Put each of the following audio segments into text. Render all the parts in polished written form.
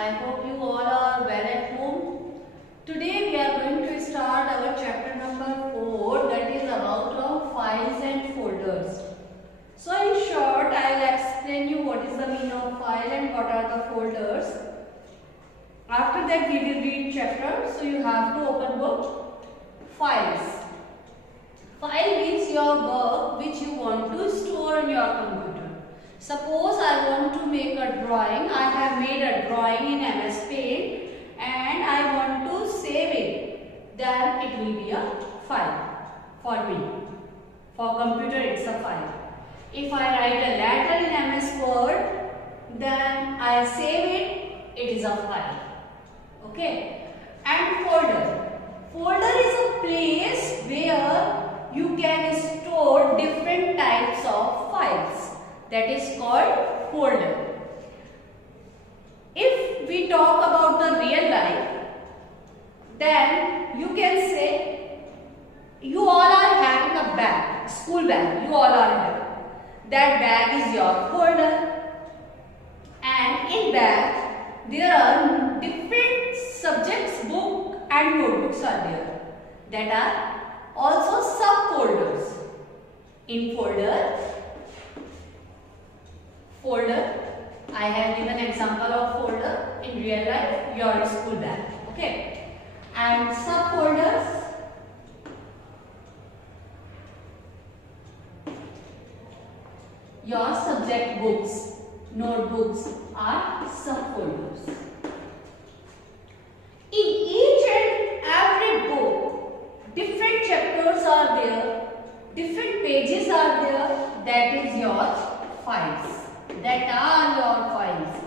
I hope you all are well at home. Today we are going to start our chapter number 4, that is about files and folders. So in short, I will explain you what is the meaning of file and what are the folders. After that we will read chapter. So you have to open book. Files. File means your work which you want to store in your computer. Suppose I want to make a drawing. I have made a drawing in MS Paint and I want to save it. Then it will be a file for me. For computer it's a file. If I write a letter in MS Word, then I save it. It is a file. Okay. And folder. Folder is a place where you can store different types of files. That is called folder. If we talk about the real life, then you can say you all are having a bag, school bag, you all are having. That bag is your folder, and in that there are different subjects, book and notebooks are there. That are also subfolders. In folder, I have given example of folder in real life, your school bag. Okay. And subfolders, your subject books, notebooks are subfolders. In each and every book, different chapters are there, different pages are there. That is your files. That are your files.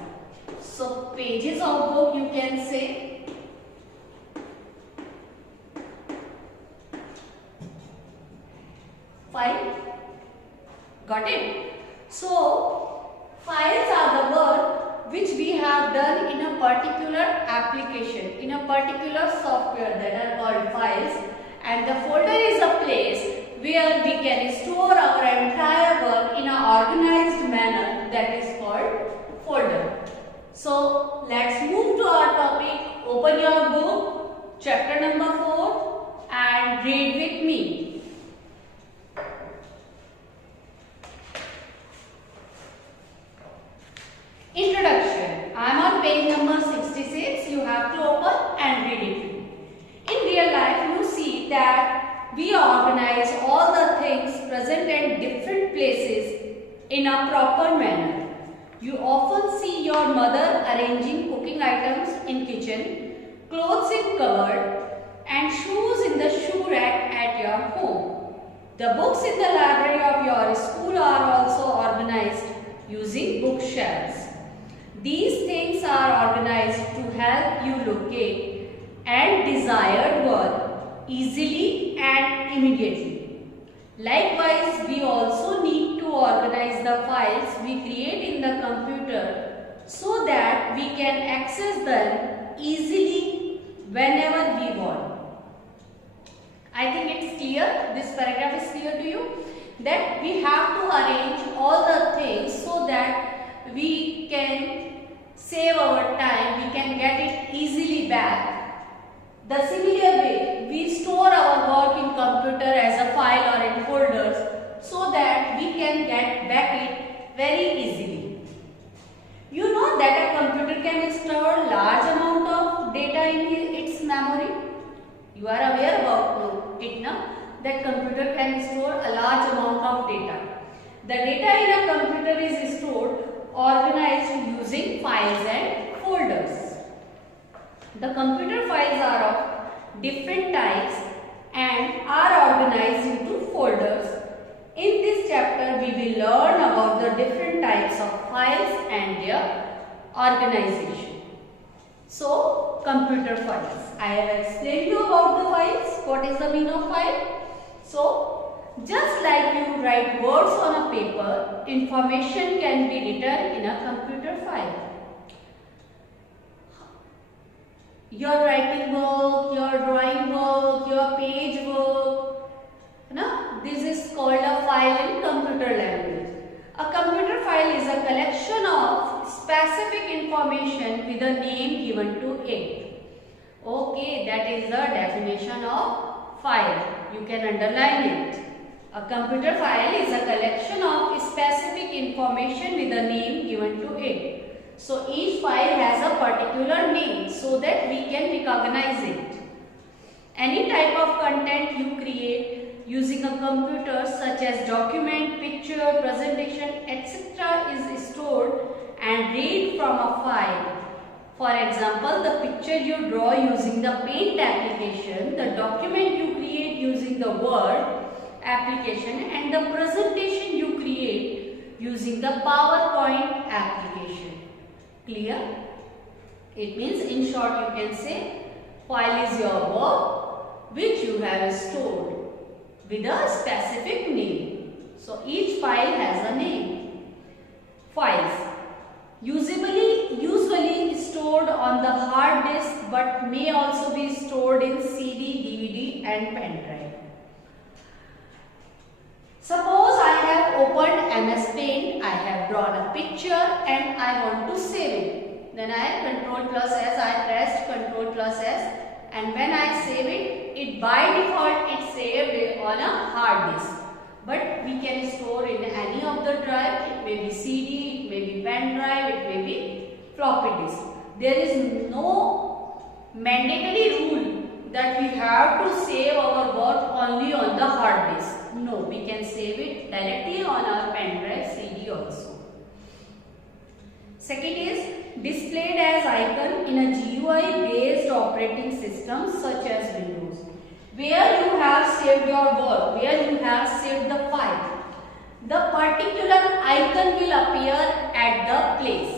So pages of book you can say. File. Got it? So files are the work which we have done in a particular application, in a particular software, that are called files, and the folder is a place where we can store our entire work in an organized manner, that is called folder. So let's move to our topic. Open your book, chapter number 4, and read with me. Introduction. I am on page number 66. You have to open and read it. In real life, you see that we organize all the things present at different places in a proper manner. You often see your mother arranging cooking items in kitchen, clothes in cupboard, and shoes in the shoe rack at your home. The books in the library of your school are also organized using bookshelves. These things are organized to help you locate and desired work easily and immediately. Likewise, we also need to organize the files we create in the computer so that we can access them easily whenever we want. I think it's clear, this paragraph is clear to you, that we have to arrange all the things so that we can save our time, we can get it easily back. The similar way, we store our work in computer as a file or in folders so that we can get back it very easily. You know that a computer can store large amount of data in its memory. You are aware about it now, that computer can store a large amount of data. The data in a computer is stored organized using files and folders. The computer files are of different types and are organized into folders. In this chapter, we will learn about the different types of files and their organization. So, computer files. I have explained you about the files. What is the meaning of file? So, just like you write words on a paper, information can be written in a computer file. Your writing work, your drawing work, your page work, this is called a file in computer language. A computer file is a collection of specific information information with a name given to it. Okay, that is the definition of file. You can underline it. A computer file is a collection of specific information with a name given to it. So each file has a particular name so that we can recognize it. Any type of content you create using a computer, such as document, picture, presentation, etc. is stored and read from a file. For example, the picture you draw using the Paint application, the document you create using the Word application, and the presentation you create using the PowerPoint application. Clear? It means, in short, you can say file is your work which you have stored with a specific name. So each file has a name. Files usually stored on the hard disk, but may also be stored in CD, DVD and pen drive. Suppose I have opened MS Paint, I have drawn a picture and I want to save it. Then I pressed Ctrl plus S, and when I save it, it by default it saved on a hard disk. But we can store in any of the drive. It may be CD, it may be pen drive, it may be floppy disk. There is no mandatory rule that we have to save our work only on the hard disk. No, we can save it directly on our pen drive, CD also. Second is displayed as icon in a GUI based operating system such as Windows, where you have saved your work, where you have saved the file. The particular icon will appear at the place.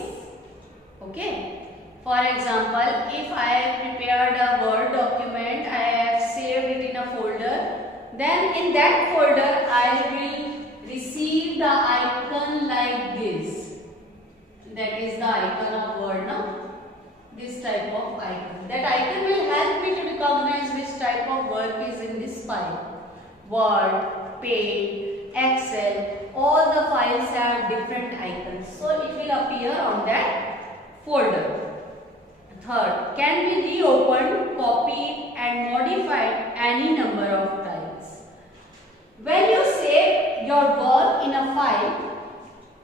Okay. For example, if I have prepared a Word document, I have saved it in a folder, then in that folder I will receive the icon like this. That is the icon of Word now. This type of icon. That icon will help me to recognize which type of work is in this file. Word, Paint, Excel, all the files have different icons. So it will appear on that folder. Third, can be reopened, copied and modified any number of times. When you save your work in a file,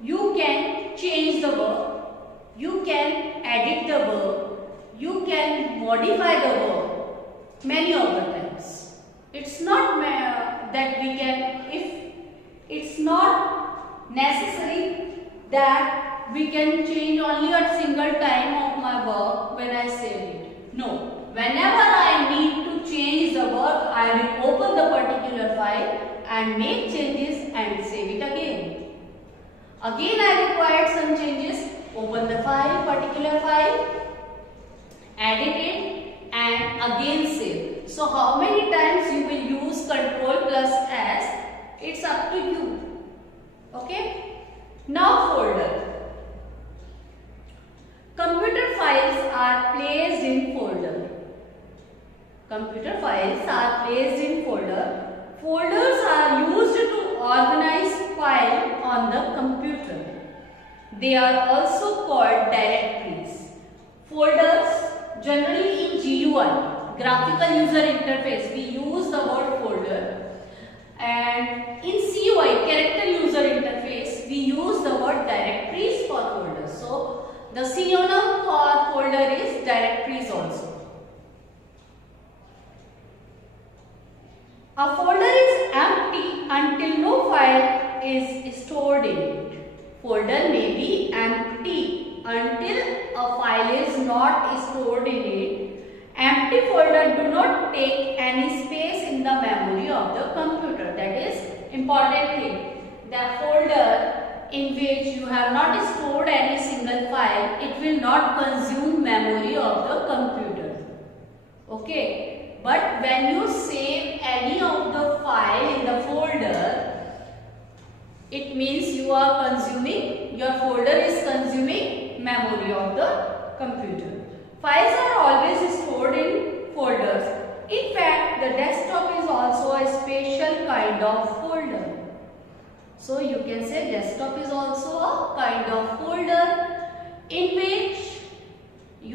you can change the work, you can edit the work, you can modify the work many of the times. It's not that we can, if it's not necessary that we can change only a single time of my work when I save it. No, whenever I need to change the work, I will open the particular file and make changes and save it again. Again I required some changes, open the file, particular file, edit it and again save. So how many times you will use Ctrl plus S, it's up to you. Okay. Now folder. Computer files are placed in folder. Computer files are placed in folder. Folders are used to organize files on the computer. They are also called directories. Folders, generally in GUI, graphical user interface, we use the word folder. And in CUI, character user interface, we use the word directories for folders. So the synonym for folder is directories also. A folder is empty until no file is stored in it. Folder may be empty until a file is not stored in it. Empty folder do not take any space in the memory of the computer. That is important thing. The folder in which you have not stored any single file, it will not consume memory of the computer. Okay. But when you save any of the file in the folder, it means you are consuming, your folder is consuming memory of the computer. Files are always stored in folders. In fact, the desktop is also a special kind of folder. So you can say desktop is also a kind of folder in which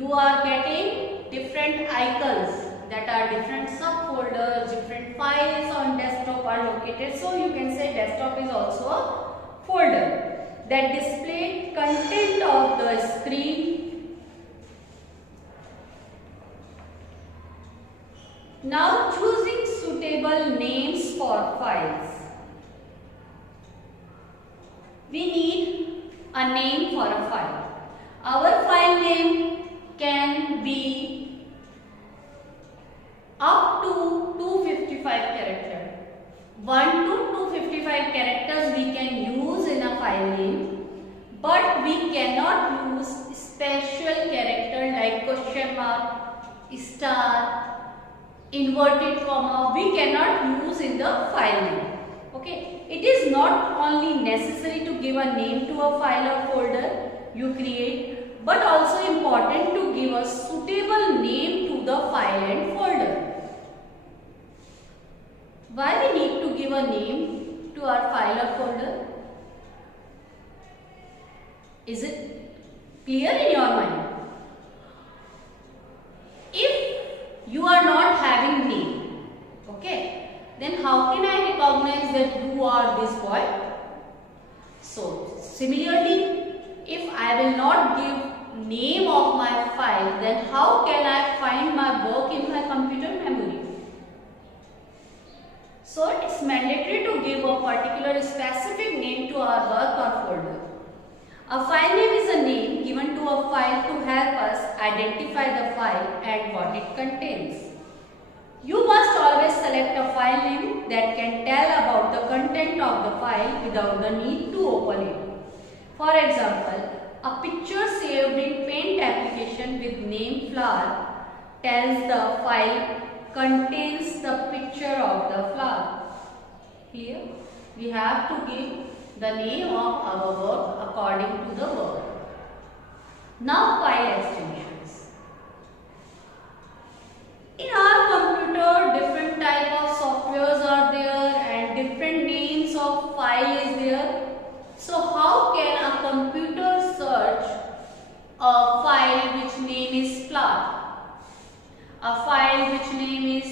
you are getting different icons, that are different subfolders, different files on desktop are located. So you can say desktop is also a folder that display content of the screen. Now choosing suitable names for files. We need a name for a file. Our file name can be up to 255 characters. 1 to 255 characters we can use in a file name, but we cannot use special character like question mark, star, inverted comma. We cannot use in the file name. Okay, it is not only necessary to give a name to a file or folder you create, but also important to give a suitable name to the file and folder. Why we need to give a name to our file or folder? Is it clear in your mind? If you are not having name, okay, then how can I recognize that you are this boy? So similarly, if I will not give name of my file, then how can I find my work in my computer memory? So it's mandatory to give a particular specific name to our work or folder. A file name is a name given to a file to help us identify the file and what it contains. You must always select a file name that can tell about the content of the file without the need to open it. For example, a picture saved in Paint application with name flower tells the file contains the picture of the flower. Here we have to give the name of our work according to the work. Now file extensions. In our computer, different type of softwares are there and different names of file is there. So how can a computer search a file which name is flower? A file which name is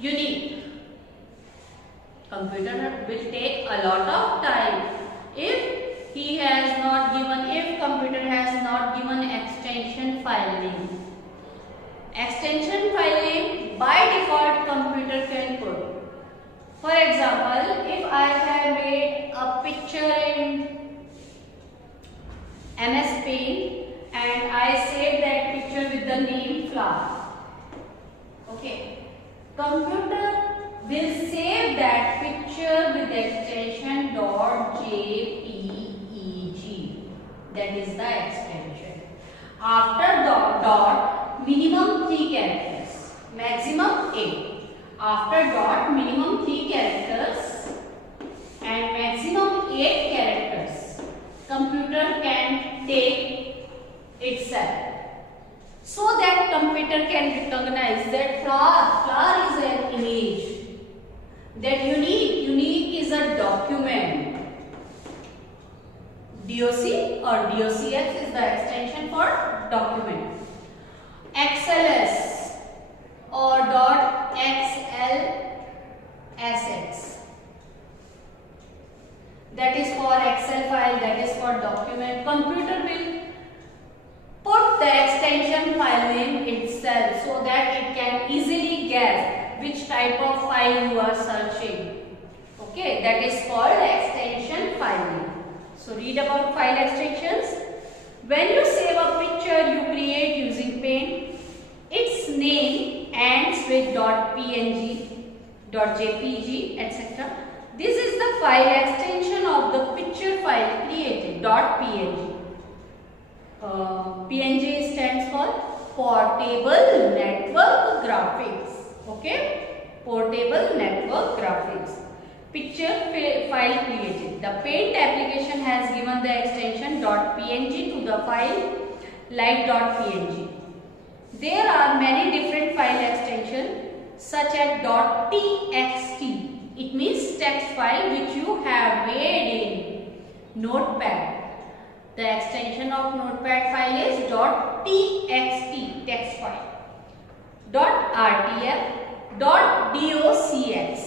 unique? Computer will take a lot of time if computer has not given extension file name. Extension file name by default computer can put. For example, if I have made a picture in MS Paint and I saved that picture with the name flower. Okay, computer will save that picture with extension .jpeg. That is the extension. After dot, minimum 3 characters, maximum 8. After dot, minimum 3 characters and maximum 8 characters. Computer can take itself. So that computer can recognize that flower is an image. That unique is a document. DOC or DOCX is the extension for document. XLS or .xlsx, that is for Excel file, that is for document. Computer will put the extension file name itself so that it can easily guess which type of file you are searching. Okay, that is called extension file name. So read about file extensions. When you save a picture you create using Paint, its name ends with .png, .jpg, etc. This is the file extension of the picture file created, .png. PNG stands for Portable Network Graphics. Okay, Portable Network Graphics. Picture file created. The Paint application has given the extension .png to the file like .png. There are many different file extensions such as .txt. It means text file which you have made in Notepad. The extension of notepad file is .txt, text file, .rtf, .docx,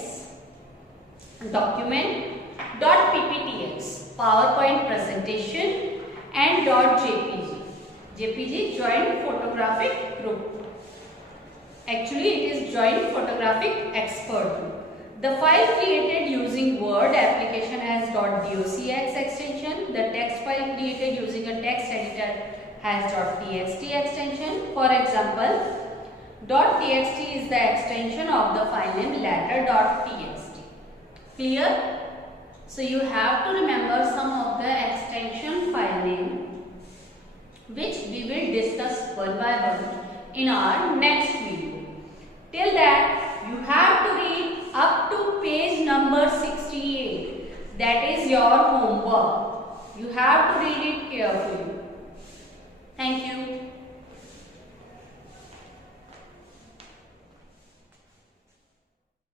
document, .pptx, PowerPoint presentation, and .jpg. JPG, joint photographic group. Actually, it is joint photographic expert group. The file created using Word application has .docx extension. The text file created using a text editor has .txt extension. For example, .txt is the extension of the file name letter.txt. Clear? So you have to remember some of the extension file name which we will discuss one by one in our next video. Till that, you have to read up to page number 68. That is your homework. You have to read it carefully. Thank you.